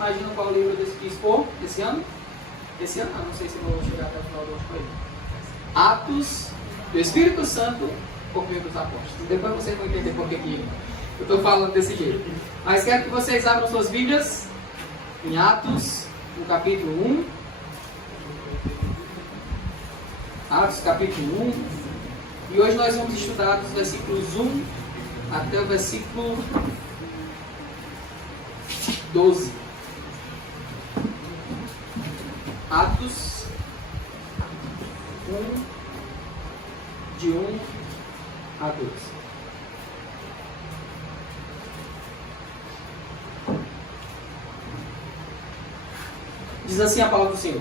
imaginam qual livro eu quis expor esse ano? Esse ano? Não sei se eu vou chegar até o final do ano com ele. Atos do Espírito Santo por meio dos apóstolos. Depois vocês vão entender por que eu estou falando desse jeito. Mas quero que vocês abram suas Bíblias em Atos, no capítulo 1. Atos, capítulo 1. E hoje nós vamos estudar dos versículos 1 até o versículo 12. Atos 1, de 1 a 12. Diz assim a palavra do Senhor: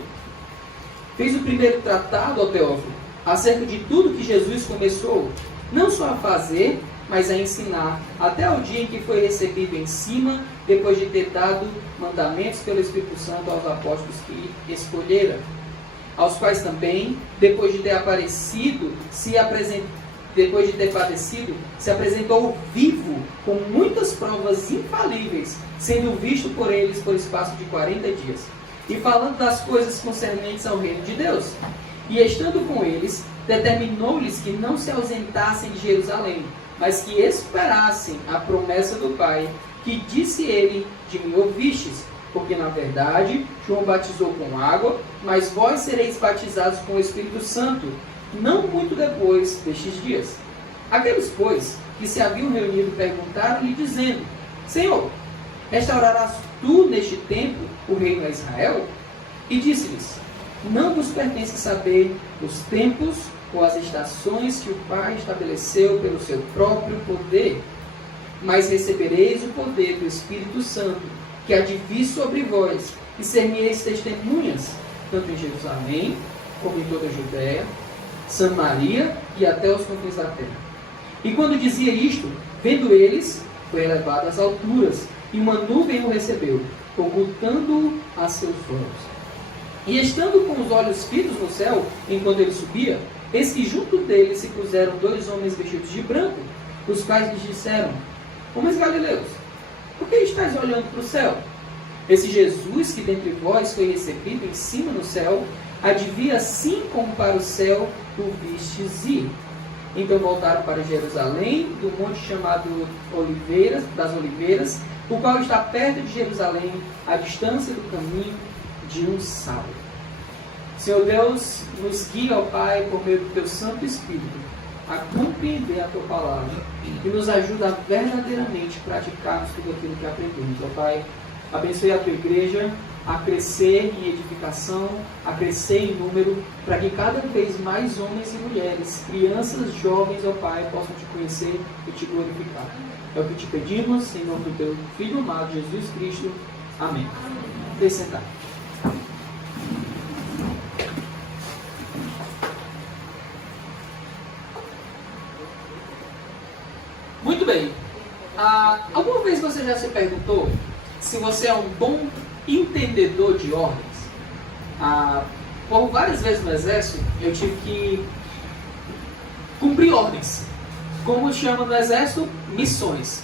Fiz o primeiro tratado, ó Teófilo, acerca de tudo que Jesus começou, não só a fazer, mas a ensinar, até o dia em que foi recebido em cima, depois de ter dado mandamentos pelo Espírito Santo aos apóstolos que escolhera, aos quais também, depois de ter padecido, se apresentou vivo, com muitas provas infalíveis, sendo visto por eles por espaço de 40 dias, e falando das coisas concernentes ao reino de Deus. E estando com eles, determinou-lhes que não se ausentassem de Jerusalém, mas que esperassem a promessa do Pai, que disse ele: de mim ouvistes, porque na verdade João batizou com água, mas vós sereis batizados com o Espírito Santo, não muito depois destes dias. Aqueles, pois, que se haviam reunido perguntaram-lhe, dizendo: Senhor, restaurarás tu neste tempo o reino a Israel? E disse-lhes: Não vos pertence saber os tempos ou as estações que o Pai estabeleceu pelo seu próprio poder, mas recebereis o poder do Espírito Santo, que há de vir sobre vós, e ser-me-eis testemunhas, tanto em Jerusalém, como em toda a Judéia, Samaria e até os confins da terra. E quando dizia isto, vendo eles, foi elevado às alturas, e uma nuvem o recebeu, ocultando-o a seus olhos. E estando com os olhos fitos no céu, enquanto ele subia, eis que junto dele se puseram 2 homens vestidos de branco, os quais lhes disseram: Homens galileus, por que estáis olhando para o céu? Esse Jesus que dentre vós foi recebido em cima no céu, há de vir assim como para o céu o vistes ir. Então voltaram para Jerusalém, do monte chamado das Oliveiras, o qual está perto de Jerusalém, à distância do caminho de um sábado. Senhor Deus, nos guia, ó Pai, por meio do Teu Santo Espírito, a compreender a Tua palavra e nos ajuda a verdadeiramente praticarmos tudo aquilo que aprendemos. Ó Pai, abençoe a Tua igreja a crescer em edificação, a crescer em número, para que cada vez mais homens e mulheres, crianças, jovens, ó Pai, possam Te conhecer e Te glorificar. É o que Te pedimos, em nome do Teu Filho amado, Jesus Cristo. Amém. Deixe sentar. Muito bem. Alguma vez você já se perguntou se você é um bom entendedor de ordens? Por várias vezes no exército, eu tive que cumprir ordens. Como chama no exército? Missões.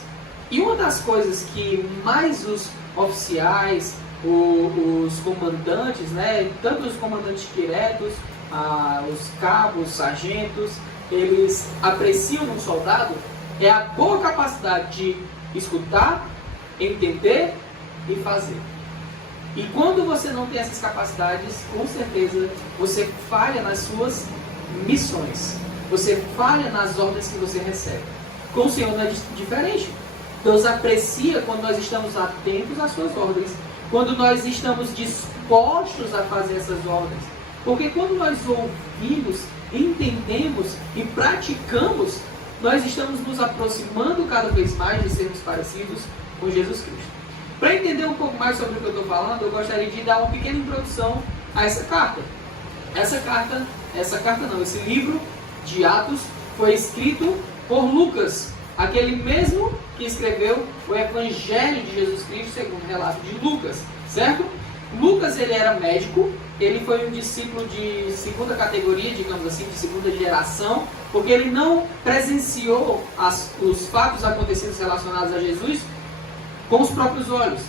E uma das coisas que mais os oficiais, os comandantes, né, tanto os comandantes diretos, os cabos, sargentos, eles apreciam num soldado é a boa capacidade de escutar, entender e fazer. E quando você não tem essas capacidades, com certeza você falha nas suas missões. Você falha nas ordens que você recebe. Com o Senhor não é diferente. Deus aprecia quando nós estamos atentos às suas ordens. Quando nós estamos dispostos a fazer essas ordens. Porque quando nós ouvimos, entendemos e praticamos, nós estamos nos aproximando cada vez mais de sermos parecidos com Jesus Cristo. Para entender um pouco mais sobre o que eu estou falando, eu gostaria de dar uma pequena introdução a essa carta. Esse livro de Atos foi escrito por Lucas, aquele mesmo que escreveu o Evangelho de Jesus Cristo segundo o relato de Lucas, certo? Lucas, ele era médico, ele foi um discípulo de segunda categoria, digamos assim, de segunda geração, porque ele não presenciou os fatos acontecidos relacionados a Jesus com os próprios olhos.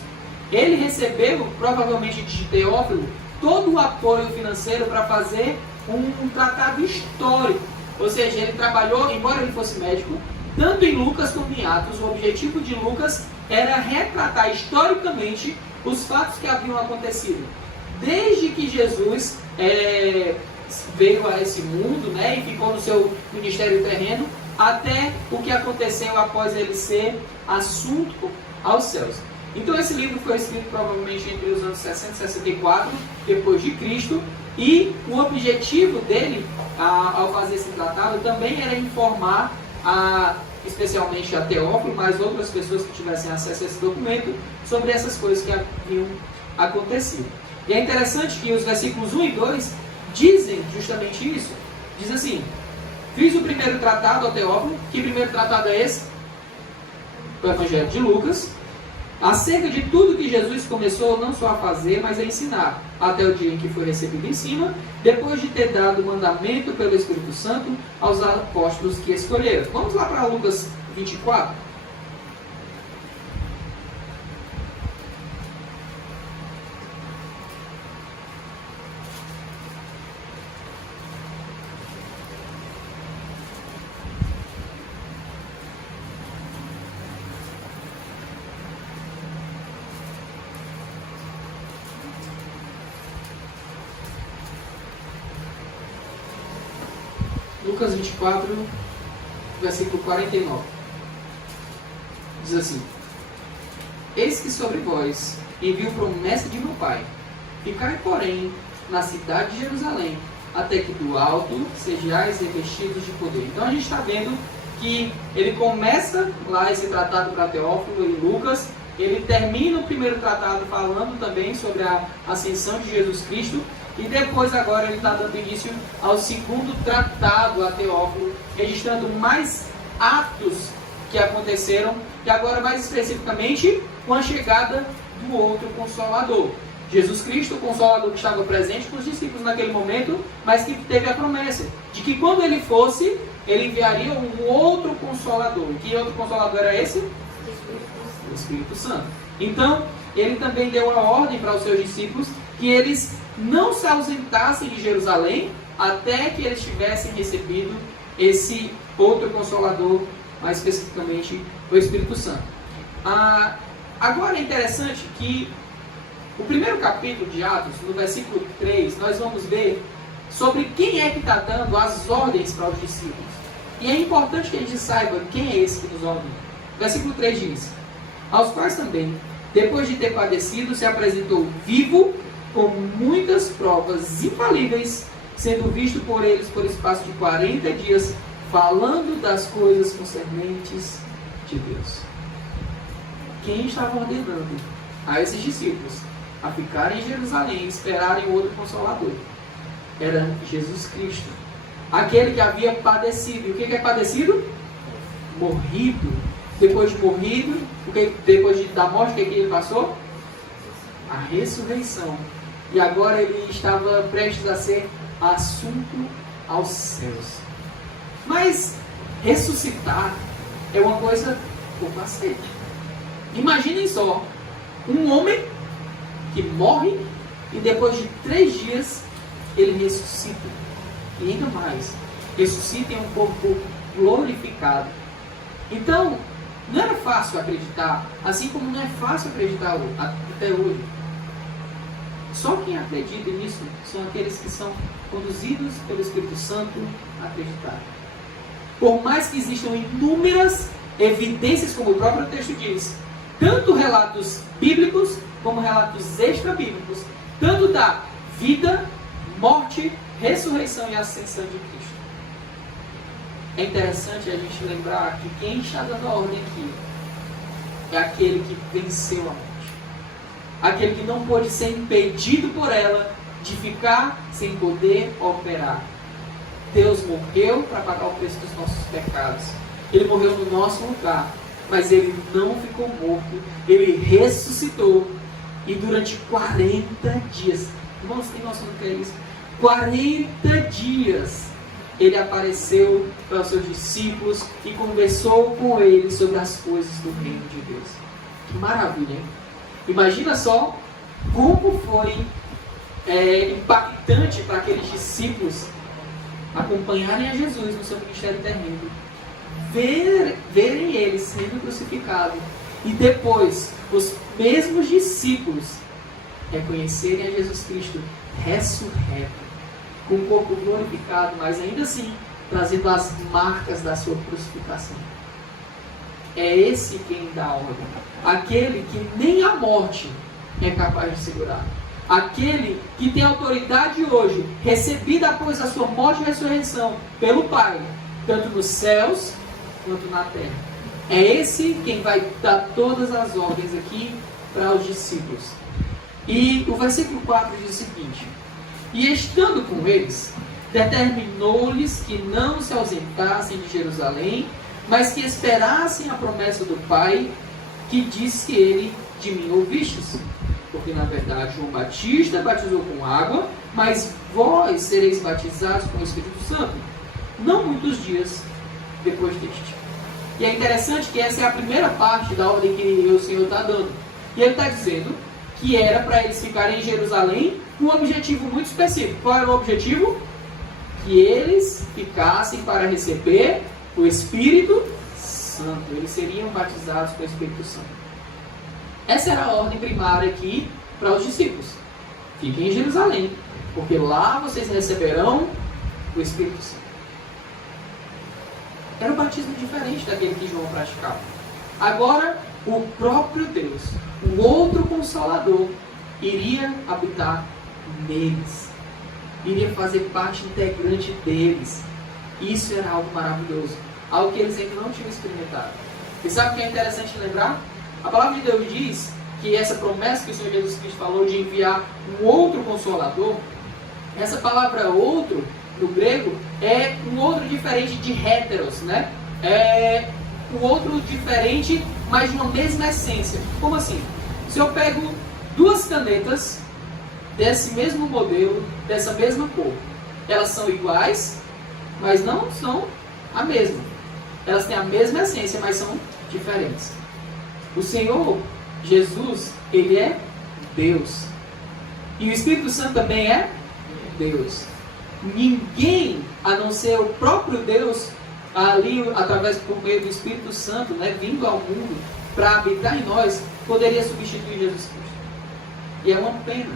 ele recebeu, provavelmente de Teófilo, todo o apoio financeiro para fazer um tratado histórico. Ou seja, ele trabalhou, embora ele fosse médico, tanto em Lucas como em Atos. O objetivo de Lucas era retratar historicamente os fatos que haviam acontecido. Desde que Jesus veio a esse mundo, né, e ficou no seu ministério terreno, até o que aconteceu após ele ser assunto aos céus. Então esse livro foi escrito provavelmente entre os anos 60 e 64 depois de Cristo, e o objetivo dele, ao fazer esse tratado, também era informar, especialmente a Teófilo, mas outras pessoas que tivessem acesso a esse documento, sobre essas coisas que haviam acontecido. E é interessante que os versículos 1 e 2 dizem justamente isso. Diz assim: fiz o primeiro tratado ao Teófilo. Que primeiro tratado é esse? O Evangelho de Lucas, acerca de tudo que Jesus começou não só a fazer, mas a ensinar, até o dia em que foi recebido em cima, depois de ter dado mandamento pelo Espírito Santo aos apóstolos que escolheram. Vamos lá para Lucas 24. Lucas 24, versículo 49. Diz assim: eis que sobre vós envio promessa de meu Pai. Ficai, porém, na cidade de Jerusalém, até que do alto sejais revestidos de poder. Então a gente está vendo que ele começa lá esse tratado para Teófilo em Lucas. Ele termina o primeiro tratado falando também sobre a ascensão de Jesus Cristo. E depois agora ele está dando início ao segundo tratado a Teófilo, registrando mais atos que aconteceram, e agora mais especificamente com a chegada do outro Consolador. Jesus Cristo, o Consolador que estava presente com os discípulos naquele momento, mas que teve a promessa de que quando ele fosse, ele enviaria um outro Consolador. Que outro Consolador era esse? O Espírito Santo. Então, ele também deu a ordem para os seus discípulos que eles não se ausentassem de Jerusalém até que eles tivessem recebido esse outro Consolador, mais especificamente o Espírito Santo. Agora é interessante que o primeiro capítulo de Atos, no versículo 3, nós vamos ver sobre quem é que está dando as ordens para os discípulos. E é importante que a gente saiba quem é esse que nos ordena. O versículo 3 diz: aos quais também, depois de ter padecido, se apresentou vivo, com muitas provas infalíveis, sendo visto por eles por espaço de 40 dias, falando das coisas concernentes de Deus. Quem estava ordenando a esses discípulos a ficarem em Jerusalém e esperarem o outro Consolador era Jesus Cristo, aquele que havia padecido. E o que é padecido? Morrido. Depois de morrido, depois da morte, o que ele passou? A ressurreição. E agora ele estava prestes a ser assunto aos céus. Mas ressuscitar é uma coisa por bastante. Imaginem só, um homem que morre e depois de 3 dias ele ressuscita. E ainda mais, ressuscita em um corpo glorificado. Então, não era fácil acreditar, assim como não é fácil acreditar até hoje. Só quem acredita nisso são aqueles que são conduzidos pelo Espírito Santo a acreditar. Por mais que existam inúmeras evidências, como o próprio texto diz, tanto relatos bíblicos como relatos extra-bíblicos, tanto da vida, morte, ressurreição e ascensão de Cristo. É interessante a gente lembrar que quem está dando a ordem aqui é aquele que venceu a morte. Aquele que não pôde ser impedido por ela de ficar sem poder operar. Deus morreu para pagar o preço dos nossos pecados. Ele morreu no nosso lugar, mas ele não ficou morto. Ele ressuscitou. E durante 40 dias, irmãos, tem noção do que é isso? 40 dias ele apareceu para os seus discípulos e conversou com eles sobre as coisas do reino de Deus. Que maravilha, hein? Imagina só como foi impactante para aqueles discípulos acompanharem a Jesus no seu ministério terreno, verem ele sendo crucificado e depois os mesmos discípulos reconhecerem a Jesus Cristo ressurreto, com o corpo glorificado, mas ainda assim trazendo as marcas da sua crucificação. É esse quem dá ordem, aquele que nem a morte é capaz de segurar, aquele que tem autoridade hoje, recebida após a sua morte e ressurreição pelo Pai, tanto nos céus quanto na terra. É esse quem vai dar todas as ordens aqui para os discípulos. E o versículo 4 diz o seguinte: e estando com eles, determinou-lhes que não se ausentassem de Jerusalém, mas que esperassem a promessa do Pai, que disse ele: de mim ouvistes. Porque na verdade João Batista batizou com água, mas vós sereis batizados com o Espírito Santo, não muitos dias depois deste. E é interessante que essa é a primeira parte da ordem que o Senhor está dando. E ele está dizendo que era para eles ficarem em Jerusalém com um objetivo muito específico. Qual era o objetivo? Que eles ficassem para receber o Espírito Santo. Eles seriam batizados com o Espírito Santo. Essa era a ordem primária aqui para os discípulos. Fiquem em Jerusalém, porque lá vocês receberão o Espírito Santo. Era um batismo diferente daquele que João praticava. Agora, o próprio Deus, o outro Consolador, iria habitar neles. Iria fazer parte integrante deles. Isso era algo maravilhoso. Algo que eles ainda não tinham experimentado. E sabe o que é interessante lembrar? A palavra de Deus diz que essa promessa que o Senhor Jesus Cristo falou de enviar um outro Consolador, essa palavra outro, no grego, é um outro diferente de heteros, né? É um outro diferente, mas de uma mesma essência. Como assim? Se eu pego duas canetas desse mesmo modelo, dessa mesma cor, elas são iguais, mas não são a mesma. Elas têm a mesma essência, mas são diferentes. O Senhor Jesus, Ele é Deus. E o Espírito Santo também é Deus. Ninguém, a não ser o próprio Deus, ali, através por meio do Espírito Santo, né, vindo ao mundo para habitar em nós, poderia substituir Jesus Cristo. E é uma pena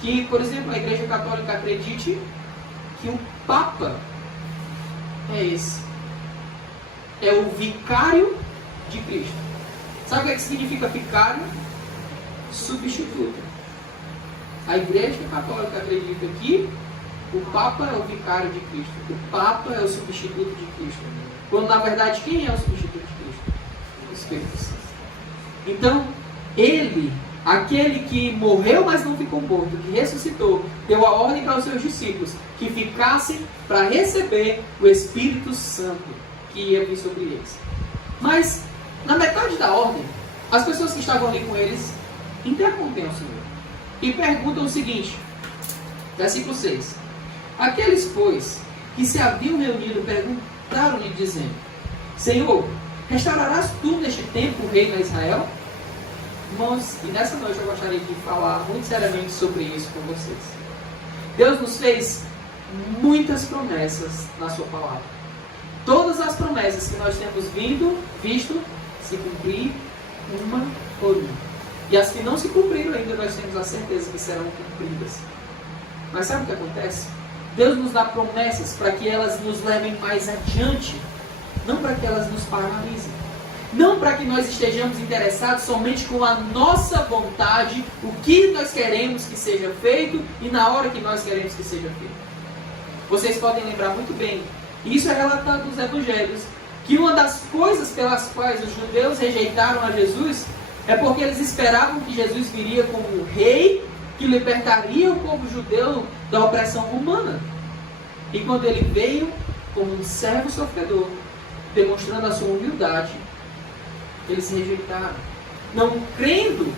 que, por exemplo, a Igreja Católica acredite que o Papa é esse. É o vicário de Cristo. Sabe o que significa vicário? Substituto. A Igreja Católica acredita que o Papa é o vicário de Cristo. O Papa é o substituto de Cristo. Quando na verdade quem é o substituto de Cristo? O Espírito Santo. Então, Ele, aquele que morreu mas não ficou morto, que ressuscitou, deu a ordem para os seus discípulos que ficassem para receber o Espírito Santo que ia vir sobre eles. Mas na metade da ordem, as pessoas que estavam ali com eles interrompem ao Senhor e perguntam o seguinte, versículo 6: aqueles, pois, que se haviam reunido perguntaram-lhe, dizendo: Senhor, restaurarás tu neste tempo o reino a Israel? Irmãos, e nessa noite eu gostaria de falar muito seriamente sobre isso com vocês. Deus nos fez muitas promessas na sua palavra. Todas as promessas que nós temos visto se cumprir uma por uma. E as que não se cumpriram ainda, nós temos a certeza que serão cumpridas. Mas sabe o que acontece? Deus nos dá promessas para que elas nos levem mais adiante, não para que elas nos paralisem. Não para que nós estejamos interessados somente com a nossa vontade, o que nós queremos que seja feito e na hora que nós queremos que seja feito. Vocês podem lembrar muito bem, isso é relatado nos Evangelhos, que uma das coisas pelas quais os judeus rejeitaram a Jesus é porque eles esperavam que Jesus viria como um rei que libertaria o povo judeu da opressão romana. E quando ele veio como um servo sofredor, demonstrando a sua humildade, eles rejeitaram, não crendo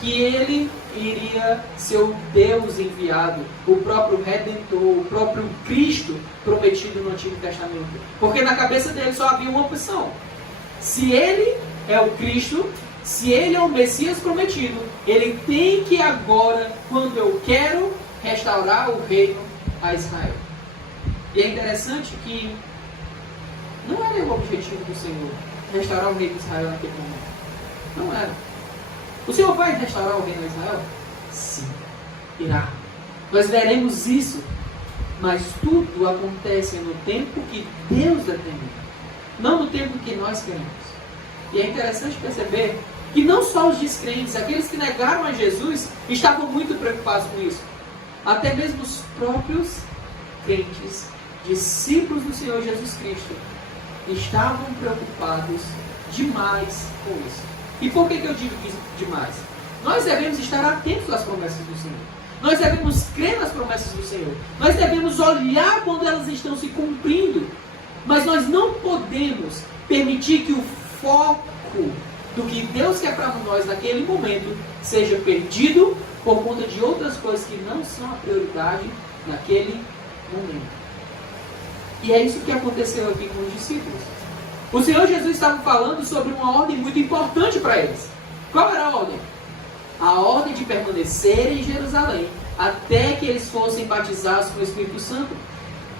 que ele iria ser o Deus enviado, o próprio Redentor, o próprio Cristo prometido no Antigo Testamento. Porque na cabeça deles só havia uma opção: se ele é o Cristo, Se ele é o Messias prometido, ele tem que agora, quando eu quero, restaurar o reino a Israel. E é interessante que não era o objetivo do Senhor restaurar o reino de Israel naquele momento. Não era. O Senhor vai restaurar o reino de Israel? Sim, irá. Nós veremos isso, mas tudo acontece no tempo que Deus determina, não no tempo que nós queremos. E é interessante perceber que não só os descrentes, aqueles que negaram a Jesus, estavam muito preocupados com isso. Até mesmo os próprios crentes, discípulos do Senhor Jesus Cristo, estavam preocupados demais com isso. E por que eu digo demais? Nós devemos estar atentos às promessas do Senhor. Nós devemos crer nas promessas do Senhor. Nós devemos olhar quando elas estão se cumprindo. Mas nós não podemos permitir que o foco do que Deus quer para nós naquele momento seja perdido por conta de outras coisas que não são a prioridade naquele momento. E é isso que aconteceu aqui com os discípulos. O Senhor Jesus estava falando sobre uma ordem muito importante para eles. Qual era a ordem? A ordem de permanecer em Jerusalém até que eles fossem batizados com o Espírito Santo.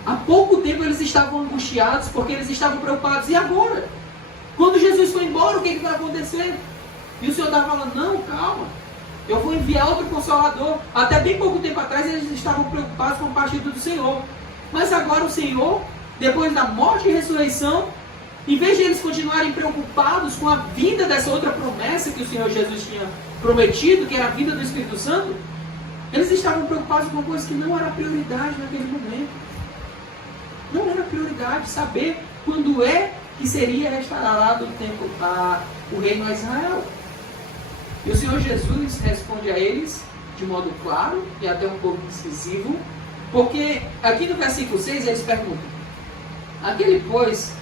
Há pouco tempo eles estavam angustiados porque eles estavam preocupados. E agora? Quando Jesus foi embora, o que vai acontecer? E o Senhor estava falando, não, calma. Eu vou enviar outro Consolador. Até bem pouco tempo atrás eles estavam preocupados com a partida do Senhor. Mas agora o Senhor, depois da morte e ressurreição, em vez de eles continuarem preocupados com a vinda dessa outra promessa que o Senhor Jesus tinha prometido, que era a vinda do Espírito Santo, eles estavam preocupados com uma coisa que não era prioridade naquele momento. Não era prioridade saber quando é que seria restaurado o reino a Israel. E o Senhor Jesus responde a eles de modo claro e até um pouco incisivo, porque aqui no versículo 6 eles perguntam, aquele pois,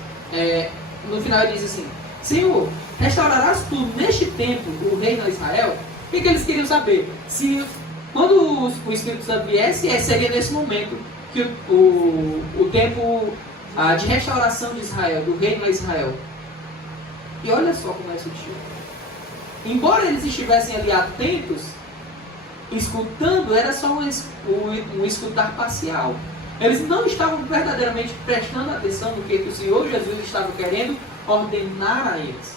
no final ele diz assim, Senhor, restaurarás tu neste tempo o reino a Israel? O que eles queriam saber? Se quando o Espírito Santo viesse, seria nesse momento que o tempo de restauração de Israel, do reino a Israel. E olha só como é sutil. Embora eles estivessem ali atentos, escutando, era só um escutar parcial. Eles não estavam verdadeiramente prestando atenção no que o Senhor Jesus estava querendo ordenar a eles.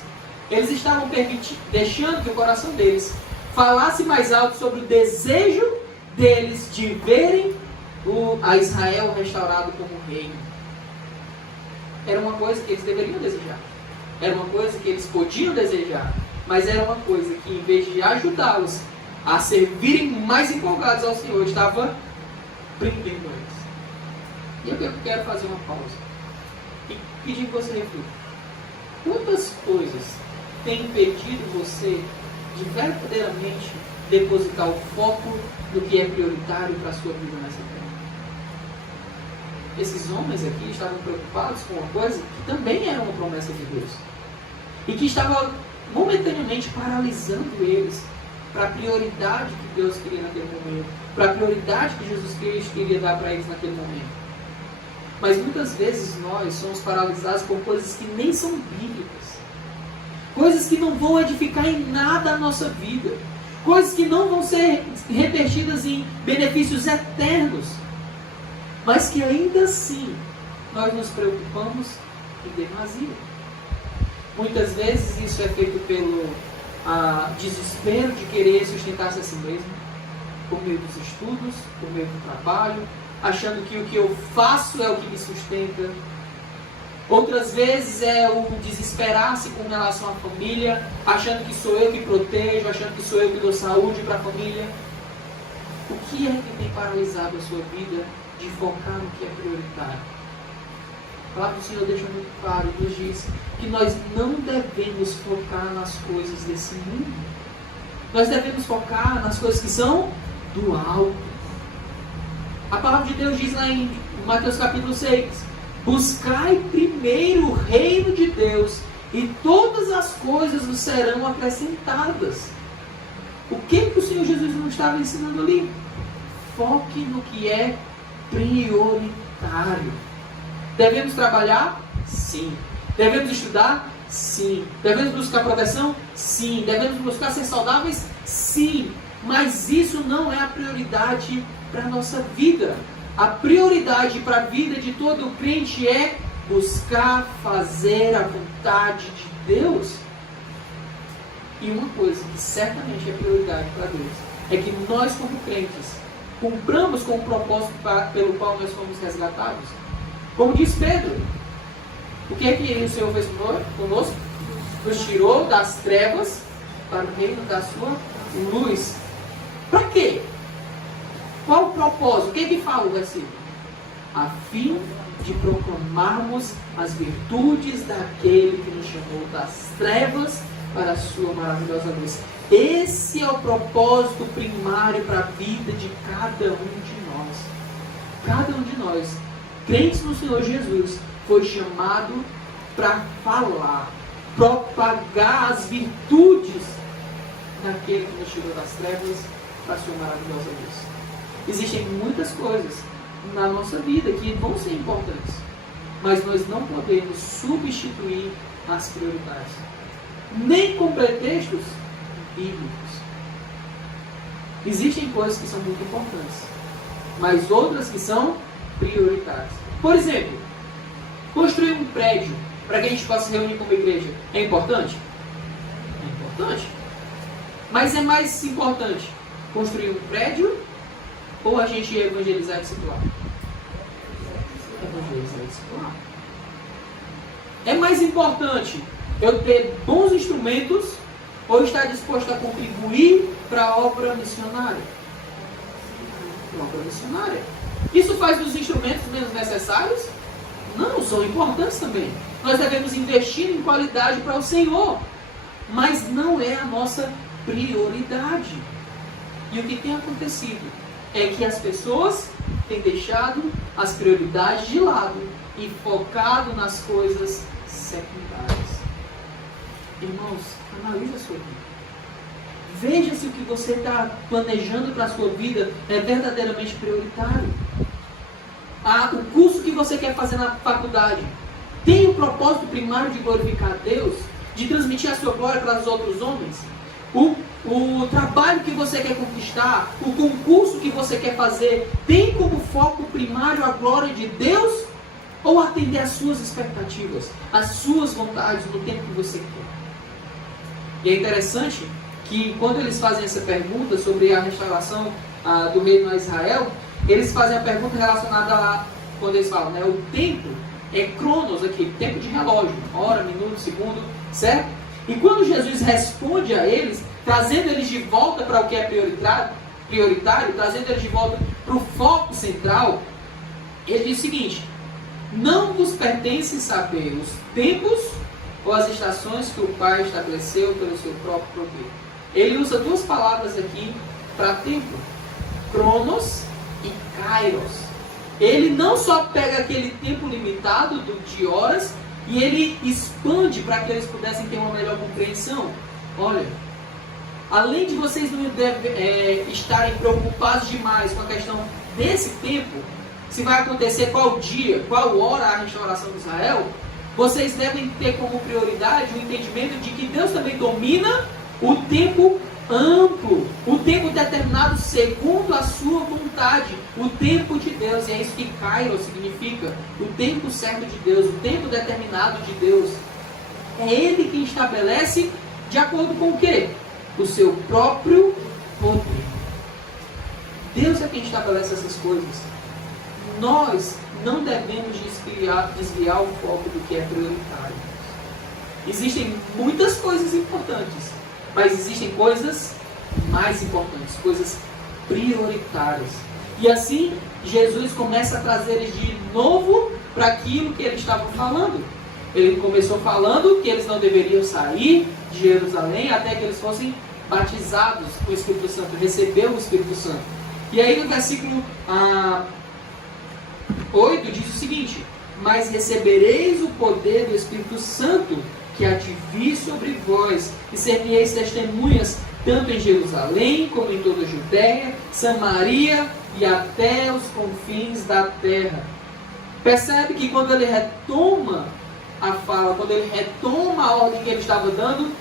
Eles estavam deixando que o coração deles falasse mais alto sobre o desejo deles de verem a Israel restaurado como reino. Era uma coisa que eles deveriam desejar. Era uma coisa que eles podiam desejar. Mas era uma coisa que, em vez de ajudá-los a servirem mais empolgados ao Senhor, estava prendendo eles. E eu quero fazer uma pausa e pedir que você reflita. Quantas coisas têm impedido você de verdadeiramente depositar o foco no que é prioritário para a sua vida nessa terra? Esses homens aqui estavam preocupados com uma coisa que também era uma promessa de Deus. E que estava momentaneamente paralisando eles para a prioridade que Deus queria naquele momento, para a prioridade que Jesus Cristo queria dar para eles naquele momento. Mas muitas vezes nós somos paralisados por coisas que nem são bíblicas, coisas que não vão edificar em nada a nossa vida, coisas que não vão ser revertidas em benefícios eternos, mas que ainda assim nós nos preocupamos em demasia. Muitas vezes isso é feito pelo desespero de querer sustentar-se a si mesmo, por meio dos estudos, por meio do trabalho, achando que o que eu faço é o que me sustenta. Outras vezes é o desesperar-se com relação à família, achando que sou eu que protejo, achando que sou eu que dou saúde para a família. O que é que tem paralisado a sua vida de focar no que é prioritário? A palavra do Senhor deixa muito claro e nos diz que nós não devemos focar nas coisas desse mundo. Nós devemos focar nas coisas que são do alto. A palavra de Deus diz lá em Mateus capítulo 6, buscai primeiro o reino de Deus e todas as coisas vos serão acrescentadas. O que o Senhor Jesus não estava ensinando ali? Foque no que é prioritário. Devemos trabalhar? Sim. Devemos estudar? Sim. Devemos buscar proteção? Sim. Devemos buscar ser saudáveis? Sim. Mas isso não é a prioridade para a nossa vida. A prioridade para a vida de todo crente é buscar fazer a vontade de Deus. E uma coisa que certamente é prioridade para Deus é que nós, como crentes, cumpramos com o propósito pelo qual nós fomos resgatados. Como diz Pedro, o que é que o Senhor fez conosco? Nos tirou das trevas para o reino da sua luz. Para quê? Qual o propósito? O que é que fala o versículo? A fim de proclamarmos as virtudes daquele que nos chamou das trevas para a sua maravilhosa luz. Esse é o propósito primário para a vida de cada um de nós. Cada um de nós, crentes no Senhor Jesus, foi chamado para falar, propagar as virtudes daquele que nos tirou das trevas para a sua maravilhosa luz. Existem muitas coisas na nossa vida que vão ser importantes, mas nós não podemos substituir as prioridades, nem com pretextos bíblicos. Existem coisas que são muito importantes, mas outras que são prioritárias. Por exemplo, construir um prédio para que a gente possa se reunir como igreja é importante? É importante. Mas é mais importante construir um prédio ou a gente evangelizar e discipular? Evangelizar e discipular. É mais importante eu ter bons instrumentos ou estar disposto a contribuir para a obra missionária? Para a obra missionária. Isso faz dos instrumentos menos necessários? Não, são importantes também. Nós devemos investir em qualidade para o Senhor, mas não é a nossa prioridade. E o que tem acontecido é que as pessoas têm deixado as prioridades de lado e focado nas coisas secundárias. Irmãos, analise a sua vida. Veja se o que você está planejando para a sua vida é verdadeiramente prioritário. O curso que você quer fazer na faculdade tem o propósito primário de glorificar a Deus, de transmitir a sua glória para os outros homens? O trabalho que você quer conquistar, o concurso que você quer fazer, tem como foco primário a glória de Deus? Ou atender às suas expectativas, às suas vontades no tempo que você quer? E é interessante que quando eles fazem essa pergunta sobre a restauração do reino a Israel, eles fazem a pergunta relacionada a, quando eles falam, né, o tempo é cronos aqui, tempo de relógio, hora, minuto, segundo, certo? E quando Jesus responde a eles, trazendo eles de volta para o que é prioritário, trazendo eles de volta para o foco central, ele diz o seguinte: não vos pertence saber os tempos ou as estações que o Pai estabeleceu pelo seu próprio poder. Ele usa duas palavras aqui para tempo: cronos e kairos. Ele não só pega aquele tempo limitado de horas e ele expande para que eles pudessem ter uma melhor compreensão. Olha, além de vocês não estarem preocupados demais com a questão desse tempo, se vai acontecer qual dia, qual hora a restauração de Israel, vocês devem ter como prioridade o entendimento de que Deus também domina o tempo amplo, o tempo determinado segundo a sua vontade, o tempo de Deus. E é isso que Kairos significa, o tempo certo de Deus, o tempo determinado de Deus. É Ele quem estabelece de acordo com o quê? O seu próprio poder. Deus é quem estabelece essas coisas. Nós não devemos desviar o foco do que é prioritário. Existem muitas coisas importantes, mas existem coisas mais importantes, coisas prioritárias. E assim, Jesus começa a trazer eles de novo para aquilo que eles estavam falando. Ele começou falando que eles não deveriam sair de Jerusalém até que eles fossem batizados com o Espírito Santo, receber o Espírito Santo. E aí no versículo 8 diz o seguinte: mas recebereis o poder do Espírito Santo que há de vir sobre vós, e ser-me-eis testemunhas tanto em Jerusalém como em toda a Judéia, Samaria e até os confins da terra. Percebe que quando ele retoma a fala, quando ele retoma a ordem que ele estava dando,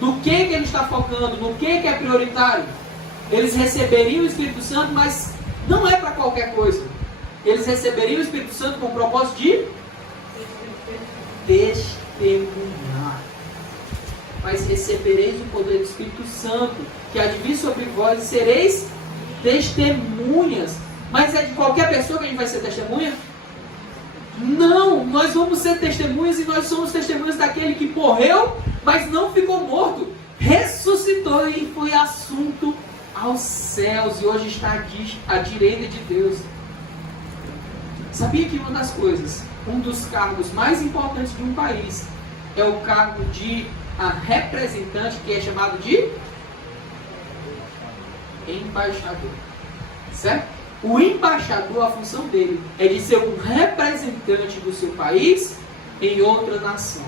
no que ele está focando, no que é prioritário. Eles receberiam o Espírito Santo, mas não é para qualquer coisa. Eles receberiam o Espírito Santo com o propósito de testemunhar. Mas recebereis o poder do Espírito Santo, que há de vir sobre vós, e sereis testemunhas. Mas é de qualquer pessoa que a gente vai ser testemunha? Não, nós vamos ser testemunhas, e nós somos testemunhas daquele que morreu, mas não ficou morto, ressuscitou e foi assunto aos céus, e hoje está à direita de Deus. Sabia que uma das coisas, um dos cargos mais importantes de um país é o cargo de representante, que é chamado de embaixador, certo? O embaixador, a função dele é de ser um representante do seu país em outra nação.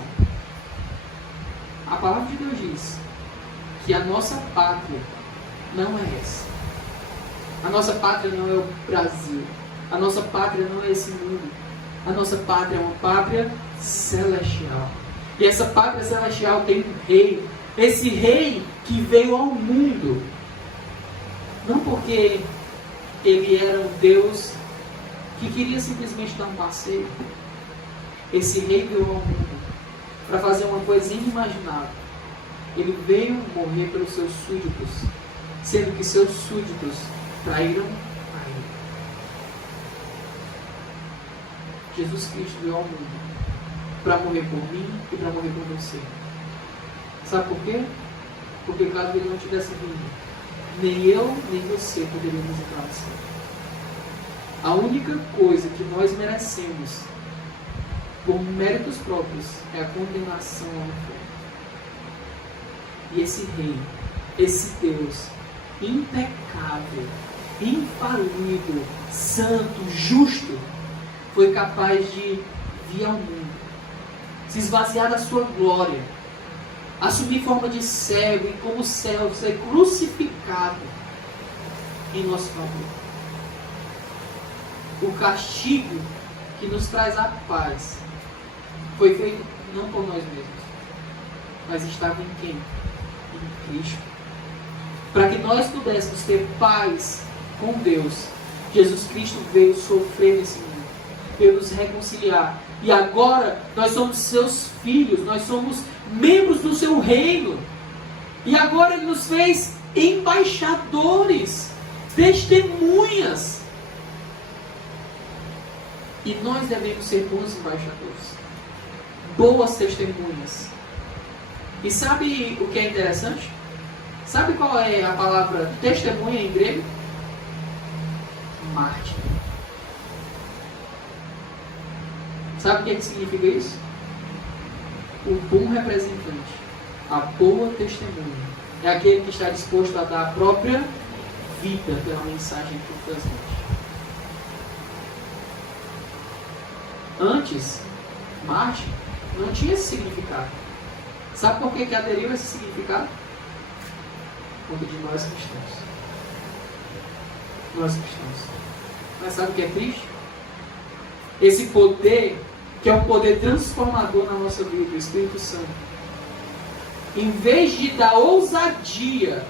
A palavra de Deus diz que a nossa pátria não é essa. A nossa pátria não é o Brasil. A nossa pátria não é esse mundo. A nossa pátria é uma pátria celestial. E essa pátria celestial tem um rei. Esse rei que veio ao mundo, não porque ele era um Deus que queria simplesmente dar um passeio. Esse rei veio ao mundo para fazer uma coisa inimaginável. Ele veio morrer pelos seus súditos, sendo que seus súditos traíram a ele. Jesus Cristo veio ao mundo para morrer por mim e para morrer por você. Sabe por quê? Porque caso ele não tivesse vindo, nem eu, nem você poderíamos entrar no céu. A única coisa que nós merecemos, por méritos próprios, é a condenação ao inferno. E esse rei, esse Deus, impecável, infalível, santo, justo, foi capaz de vir ao mundo, se esvaziar da sua glória, assumir forma de cego e como servo ser crucificado em nosso favor. O castigo que nos traz a paz foi feito não por nós mesmos, mas estava em quem? Em Cristo. Para que nós pudéssemos ter paz com Deus, Jesus Cristo veio sofrer nesse mundo, veio nos reconciliar. E agora nós somos seus filhos, nós somos membros do seu reino. E agora ele nos fez embaixadores, testemunhas. E nós devemos ser bons embaixadores, boas testemunhas. E sabe o que é interessante? Sabe qual é a palavra testemunha em grego? Mártir. Sabe o que significa isso? O bom representante, a boa testemunha, é aquele que está disposto a dar a própria vida pela mensagem que transmite. Antes, mártir não tinha esse significado. Sabe por que aderiu a esse significado? Por conta de nós cristãos. Nós cristãos. Mas sabe o que é triste? Esse poder, que é um poder transformador na nossa vida, o Espírito Santo, em vez de dar ousadia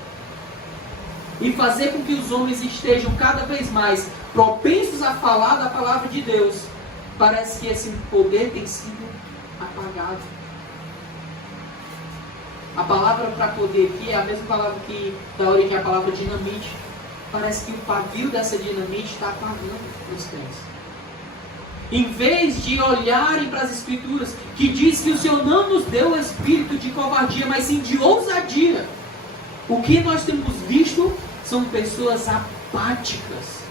e fazer com que os homens estejam cada vez mais propensos a falar da palavra de Deus, parece que esse poder tem sido apagado. A palavra para poder aqui é a mesma palavra que dá origem à palavra dinamite. Parece que o pavio dessa dinamite está apagando nos tempos. Em vez de olharem para as Escrituras, que diz que o Senhor não nos deu o espírito de covardia, mas sim de ousadia, o que nós temos visto são pessoas apáticas,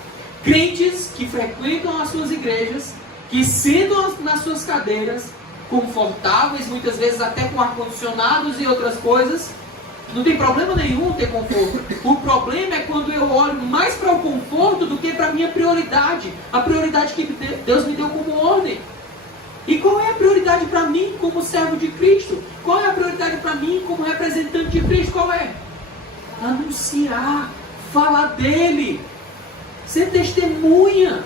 crentes que frequentam as suas igrejas, que sentam nas suas cadeiras, confortáveis, muitas vezes até com ar-condicionados e outras coisas. Não tem problema nenhum ter conforto. O problema é quando eu olho mais para o conforto do que para a minha prioridade. A prioridade que Deus me deu como ordem. E qual é a prioridade para mim como servo de Cristo? Qual é a prioridade para mim como representante de Cristo? Qual é? Anunciar, falar dele, ser testemunha.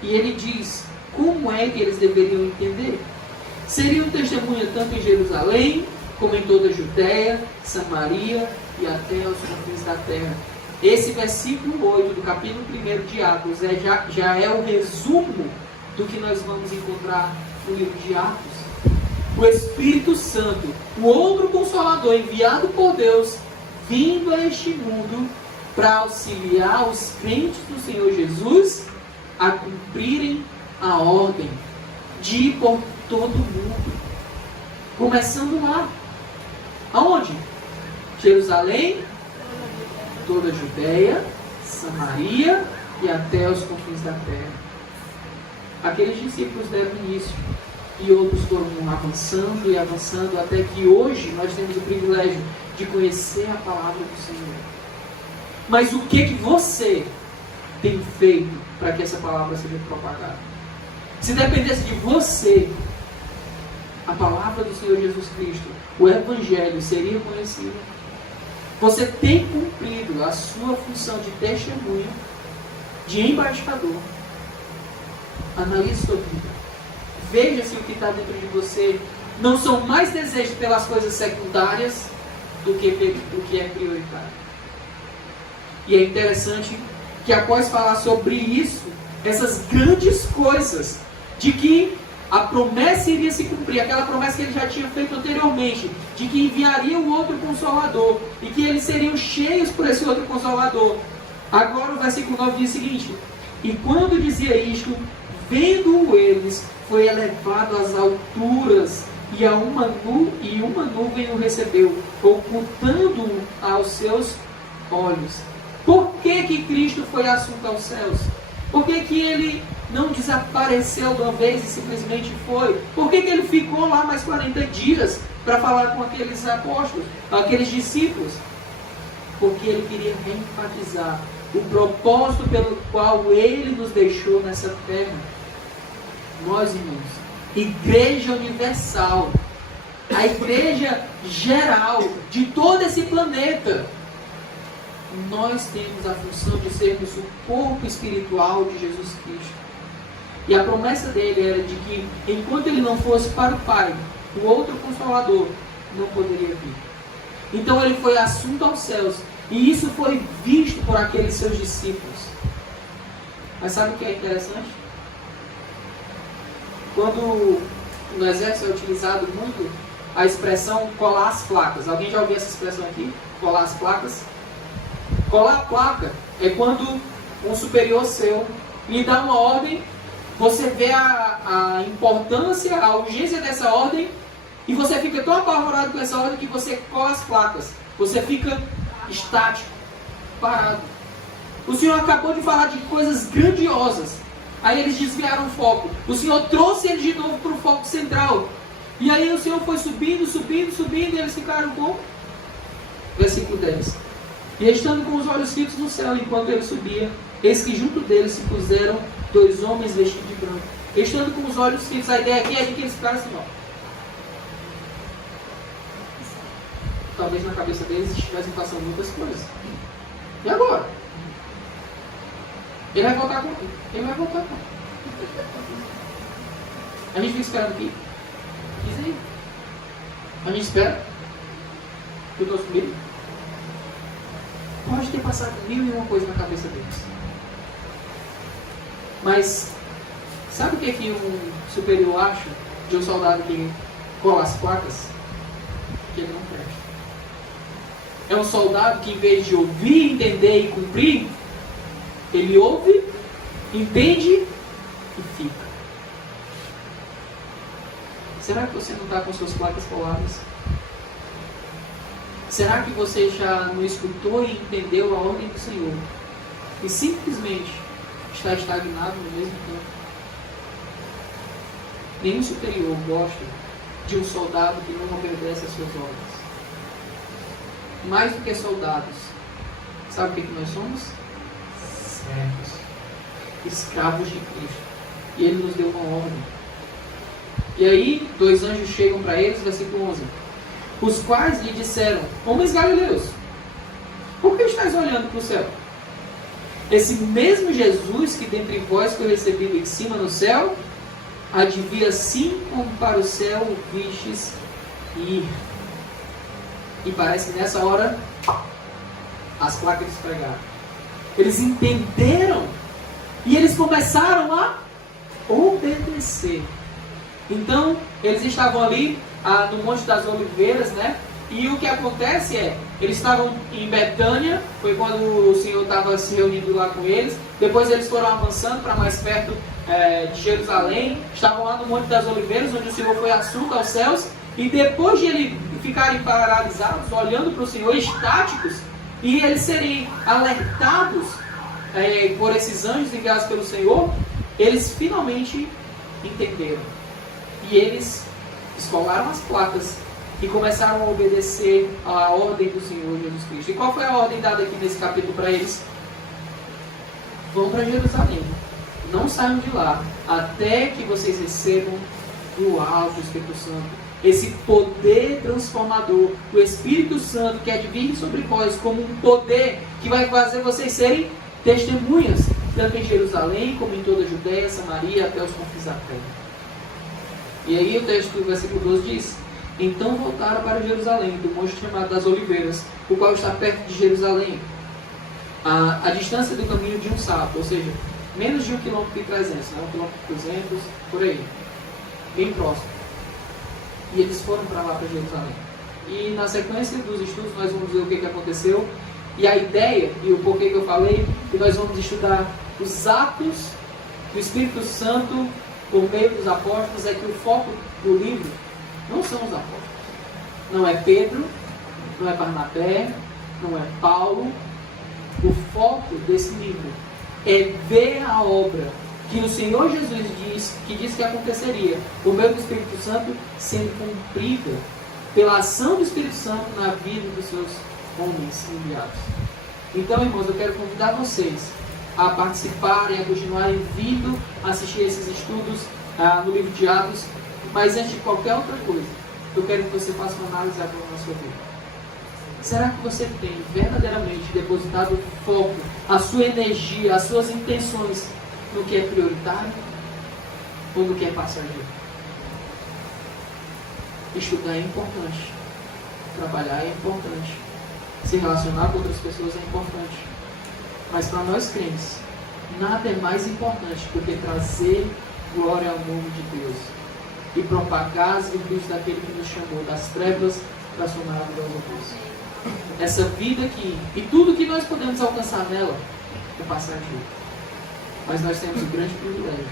E ele diz como é que eles deveriam entender. Seriam testemunha tanto em Jerusalém, como em toda a Judéia, Samaria e até os confins da terra. Esse versículo 8 do capítulo 1 de Atos já é o resumo do que nós vamos encontrar no livro de Atos. O Espírito Santo, o outro Consolador enviado por Deus, vindo a este mundo para auxiliar os crentes do Senhor Jesus a cumprirem a ordem de ir por todo mundo. Começando lá. Aonde? Jerusalém, toda a Judéia, Samaria e até os confins da terra. Aqueles discípulos deram início e outros foram avançando e avançando até que hoje nós temos o privilégio de conhecer a palavra do Senhor. Mas o que você tem feito para que essa palavra seja propagada? Se dependesse de você, a palavra do Senhor Jesus Cristo, o Evangelho seria conhecido. Você tem cumprido a sua função de testemunha, de embaixador. Analise sua vida. Veja se o que está dentro de você não são mais desejos pelas coisas secundárias do que é prioritário. E é interessante que após falar sobre isso, essas grandes coisas, de que a promessa iria se cumprir, aquela promessa que ele já tinha feito anteriormente, de que enviaria o outro Consolador, e que eles seriam cheios por esse outro Consolador. Agora o versículo 9 diz o seguinte: e quando dizia isto, vendo-o eles, foi elevado às alturas, e uma nuvem o recebeu, ocultando-o aos seus olhos. Por que Cristo foi assunto aos céus? Por que ele não desapareceu de uma vez e simplesmente foi? Por que ele ficou lá mais 40 dias para falar com aqueles apóstolos, aqueles discípulos? Porque ele queria reenfatizar o propósito pelo qual ele nos deixou nessa terra. Nós, irmãos, Igreja Universal, a igreja geral de todo esse planeta, nós temos a função de sermos o corpo espiritual de Jesus Cristo. E a promessa dele era de que, enquanto ele não fosse para o Pai, o outro Consolador não poderia vir. Então ele foi assunto aos céus, e isso foi visto por aqueles seus discípulos. Mas sabe o que é interessante? Quando no exército é utilizado muito a expressão colar as placas. Alguém já ouviu essa expressão aqui? Colar as placas? Colar a placa é quando um superior seu lhe dá uma ordem, você vê a importância, a urgência dessa ordem, e você fica tão apavorado com essa ordem que você cola as placas. Você fica estático, parado. O Senhor acabou de falar de coisas grandiosas. Aí eles desviaram o foco. O Senhor trouxe eles de novo para o foco central. E aí o Senhor foi subindo, e eles ficaram com... Versículo 10. E estando com os olhos fitos no céu, enquanto ele subia, eis que junto deles se puseram 2 homens vestidos de branco. Estando com os olhos fitos, a ideia aqui é de que eles ficaram assim, ó. Talvez na cabeça deles estivessem passando muitas coisas. E agora? Ele vai voltar com quem? Ele vai voltar com. A gente fica esperando aqui. Diz aí. A gente espera. Eu estou subindo. Pode ter passado 1001 coisa na cabeça deles. Mas sabe o que um superior acha de um soldado que cola as placas? Que ele não presta. É um soldado que, em vez de ouvir, entender e cumprir, ele ouve, entende e fica. Será que você não está com suas placas coladas? Será que você já não escutou e entendeu a ordem do Senhor? E simplesmente está estagnado no mesmo tempo? Nenhum superior gosta de um soldado que não obedece às suas ordens. Mais do que soldados, sabe o que nós somos? Servos, escravos de Cristo. E Ele nos deu uma ordem. E aí, 2 anjos chegam para eles, versículo 11. Os quais lhe disseram: homens galileus, por que estáis olhando para o céu? Esse mesmo Jesus que dentre vós foi recebido em cima no céu, advia assim como para o céu vistes ir. E parece que nessa hora as placas despregaram. Eles entenderam e eles começaram a obedecer. Então, eles estavam ali no Monte das Oliveiras, né? E o que acontece é, eles estavam em Betânia, foi quando o Senhor estava se reunindo lá com eles. Depois eles foram avançando para mais perto de Jerusalém. Estavam lá no Monte das Oliveiras, onde o Senhor foi assunto aos céus. E depois de eles ficarem paralisados, olhando para o Senhor, estáticos, e eles serem alertados por esses anjos enviados pelo Senhor, eles finalmente entenderam. E eles escolaram as placas e começaram a obedecer à ordem do Senhor Jesus Cristo. E qual foi a ordem dada aqui nesse capítulo para eles? Vão para Jerusalém. Não saiam de lá até que vocês recebam do alto o Espírito Santo. Esse poder transformador, o Espírito Santo que há de vir sobre vós como um poder que vai fazer vocês serem testemunhas, tanto em Jerusalém como em toda a Judéia, Samaria, até os confins da terra. E aí o texto do versículo 12 diz: então voltaram para Jerusalém, do monte chamado das Oliveiras, o qual está perto de Jerusalém, a distância do caminho de um sábado, ou seja, menos de 1,3 km, né? 1,2 km, por aí, bem próximo. E eles foram para lá, para Jerusalém. E na sequência dos estudos nós vamos ver o que aconteceu. E a ideia, e o porquê que eu falei, que nós vamos estudar os atos do Espírito Santo por meio dos apóstolos, é que o foco do livro não são os apóstolos. Não é Pedro, não é Barnabé, não é Paulo. O foco desse livro é ver a obra que o Senhor Jesus disse que aconteceria por meio do Espírito Santo sendo cumprida pela ação do Espírito Santo na vida dos seus homens enviados. Então, irmãos, eu quero convidar vocês a participarem, a continuarem vindo assistir esses estudos no livro de Atos. Mas antes de qualquer outra coisa, eu quero que você faça uma análise agora na sua vida. Será que você tem verdadeiramente depositado o foco, a sua energia, as suas intenções no que é prioritário ou no que é passageiro? Estudar é importante, trabalhar é importante, se relacionar com outras pessoas é importante, mas para nós crentes, nada é mais importante do que trazer glória ao nome de Deus e propagar as virtudes daquele que nos chamou das trevas para a sua maravilhosa luz. Essa vida aqui e tudo que nós podemos alcançar nela é passageiro. Mas nós temos o grande privilégio,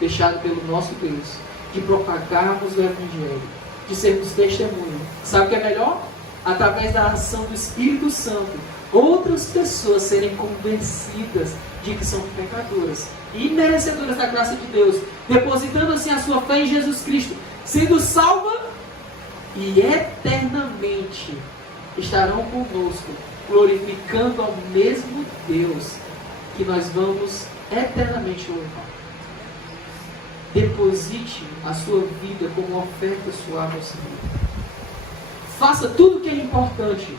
deixado pelo nosso Deus, de propagarmos o Evangelho, de sermos testemunho. Sabe o que é melhor? Através da ação do Espírito Santo, outras pessoas serem convencidas de que são pecadoras e merecedoras da graça de Deus, depositando assim a sua fé em Jesus Cristo, sendo salva e eternamente estarão conosco, glorificando ao mesmo Deus que nós vamos eternamente louvar. Deposite a sua vida como uma oferta suave ao Senhor. Faça tudo o que é importante,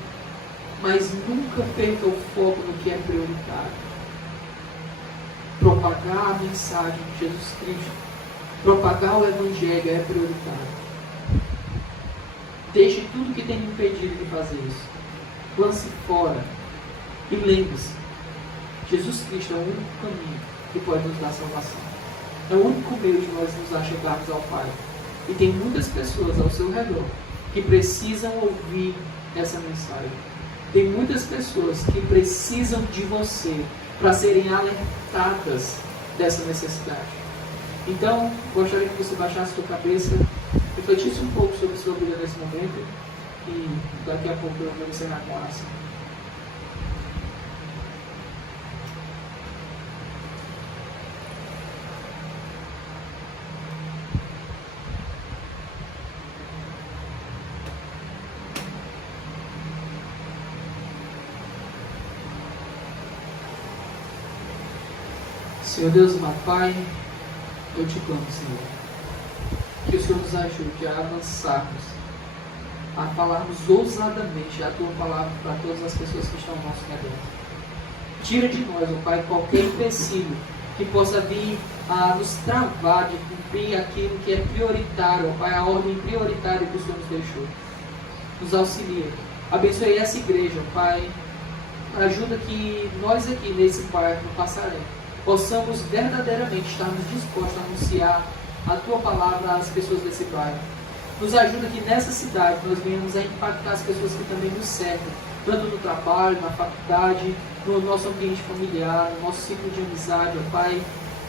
mas nunca perca o foco no que é prioritário. Propagar a mensagem de Jesus Cristo, propagar o Evangelho é prioritário. Deixe tudo que tem impedido de fazer isso. Lance fora. E lembre-se, Jesus Cristo é o único caminho que pode nos dar salvação. É o único meio de nós nos achegarmos ao Pai. E tem muitas pessoas ao seu redor que precisam ouvir essa mensagem. Tem muitas pessoas que precisam de você para serem alertadas dessa necessidade. Então, gostaria que você baixasse a sua cabeça, refletisse um pouco sobre a sua vida nesse momento e daqui a pouco eu vou encerrar com a oração. Senhor Deus, meu Pai, eu te clamo, Senhor, que o Senhor nos ajude a avançarmos, a falarmos ousadamente a Tua palavra para todas as pessoas que estão ao nosso redor. Tira de nós, ó Pai, qualquer empecilho que possa vir a nos travar de cumprir aquilo que é prioritário, ó Pai, a ordem prioritária que o Senhor nos deixou. Nos auxilia. Abençoe essa igreja, Pai. Ajuda que nós aqui nesse bairro, no Passaré, possamos verdadeiramente estarmos dispostos a anunciar a Tua palavra às pessoas desse bairro. Nos ajuda que nessa cidade nós venhamos a impactar as pessoas que também nos cercam, tanto no trabalho, na faculdade, no nosso ambiente familiar, no nosso ciclo de amizade, ó Pai.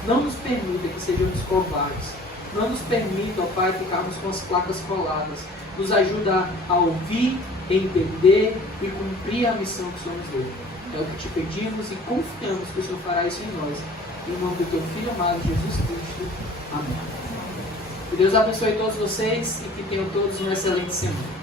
Não nos permita que sejamos covardes. Não nos permita, ó Pai, ficarmos com as placas coladas. Nos ajuda a ouvir, entender e cumprir a missão que o Senhor nos deu. É o que te pedimos e confiamos que o Senhor fará isso em nós. Em nome do Teu Filho amado, Jesus Cristo. Amém. Que Deus abençoe todos vocês e que tenham todos uma excelente semana.